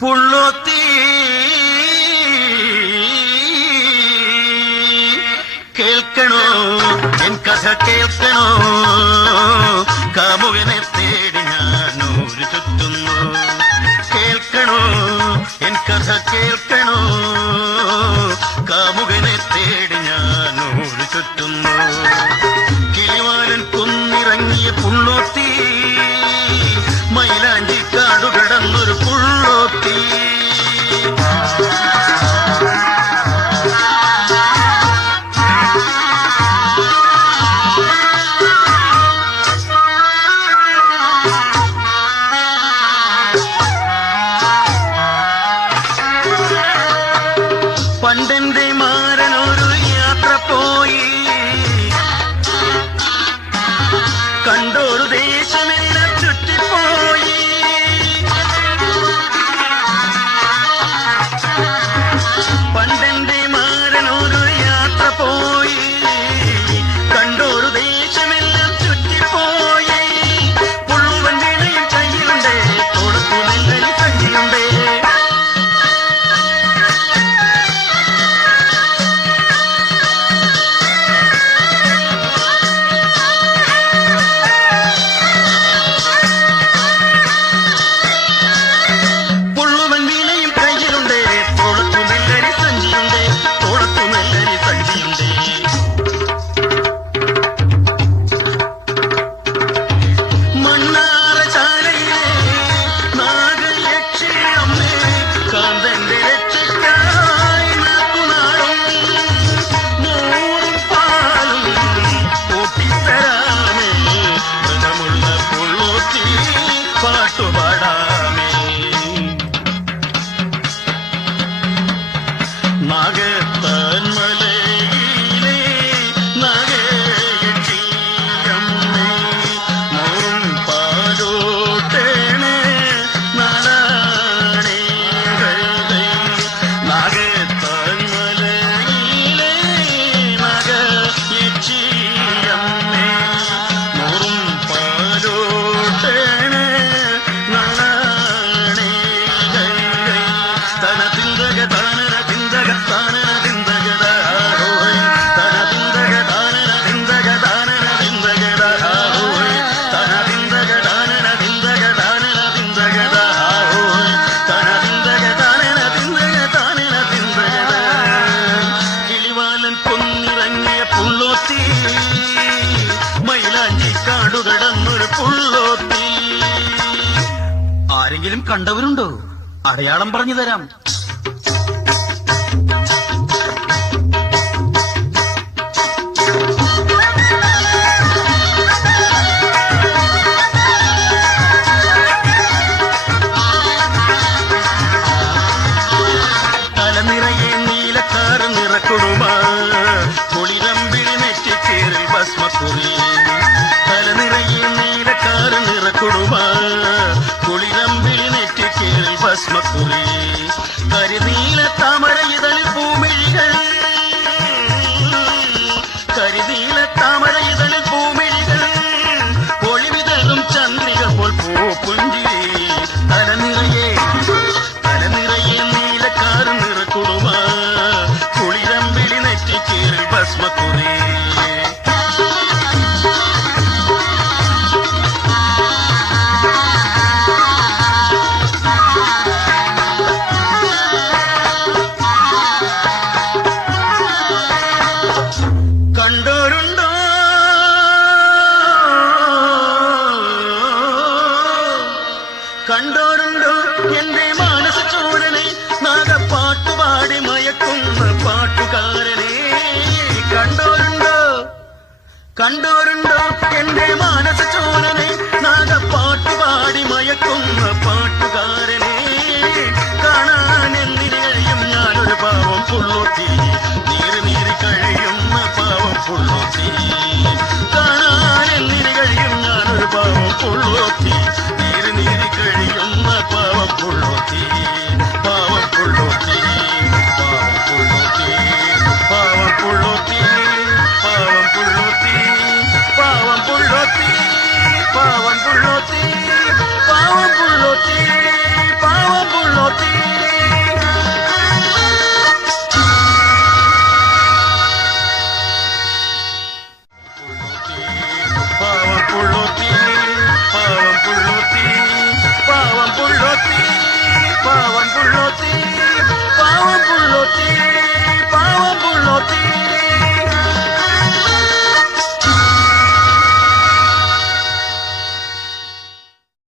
പുള്ളോത്തി കേൾക്കണോ എൻ കഥ കേൾക്കണോ കാമുകനെ തേടി ഞാൻ ഊരു ചുറ്റുന്നു കേൾക്കണോ എൻ കഥ കേൾക്കണോ കാമുകനെ തേടി ഞാൻ ഊരു ചുറ്റുന്നു കിളിവാലൻ കുന്നിറങ്ങിയ പുള്ളോത്തി മൈലാഞ്ചി കാടുകടന്നൊരു പുള്ളോത്തി പണ്ടെന്റെ മാരനൊരു യാത്ര പോയി കണ്ടൊരു ദേശമെല്ലാം ചുറ്റിപ്പോയി പണ്ടെന്റെ മാരനൊരു യാത്ര പോയി കണ്ടൊരു ദേശമെല്ലാം ചുറ്റിപ്പോയി പുള്ളുവൻ വീണയും കയ്യിലുണ്ട് തോളത്തു നെല്ലി കഞ്ഞിയുണ്ട് മൈലാഞ്ചി കാടുകടന്നൊരു പുള്ളോത്തി ആരെങ്കിലും കണ്ടവരുണ്ടോ? അടയാളം പറഞ്ഞു തരാം. തലനിറയെ നീലക്കാറ് നിറക്കൊടുമ കുളിരമ്പിളി നെറ്റിച്ചേറിൽ ഭസ്മക്കുറി തലനിറയെ നീലക്കാറ് നിറക്കൊടുമ കുളിരമ്പിളി നെറ്റിച്ചേറിൽ ഭസ്മക്കുറി കരിനീല താമര ഇതളിൽ പൂമിഴികൾ കരിനീല താമര ഇതളിൽ പൂമിഴികൾ ഒളിവിതളും ചന്ദ്രിക പോൽ പൂപ്പുഞ്ചിരി തലനിറയെ നീലക്കാറ് നിറക്കൊടുമ കുളിരമ്പിളി നെറ്റിച്ചേറിൽ ഭസ്മക്കുറി കണ്ടോരുണ്ടോ കണ്ടോരുണ്ടോ എന്റെ മാനസ ചോരനെ നാഗപ്പാട്ടുപാടി മയക്കുന്ന പാട്ടുകാരനെ കണ്ടോരുണ്ടോ കണ്ടോരുണ്ടോ എന്റെ മാനസ ചോരനെ നാഗപ്പാട്ടുപാടി മയക്കുന്ന പാട്ടുകാരനെ കാണാൻ എന്തിന് കഴിയും ഞാനൊരു പാവം പുള്ളോത്തി നീറി കഴിയുന്ന പാവം പുള്ളോത്തി കാണാൻ എന്തിന് കഴിയും ഞാനൊരു പാവം പുള്ളോത്തി നീറി കഴിയുന്ന പാവം പുള്ളോത്തി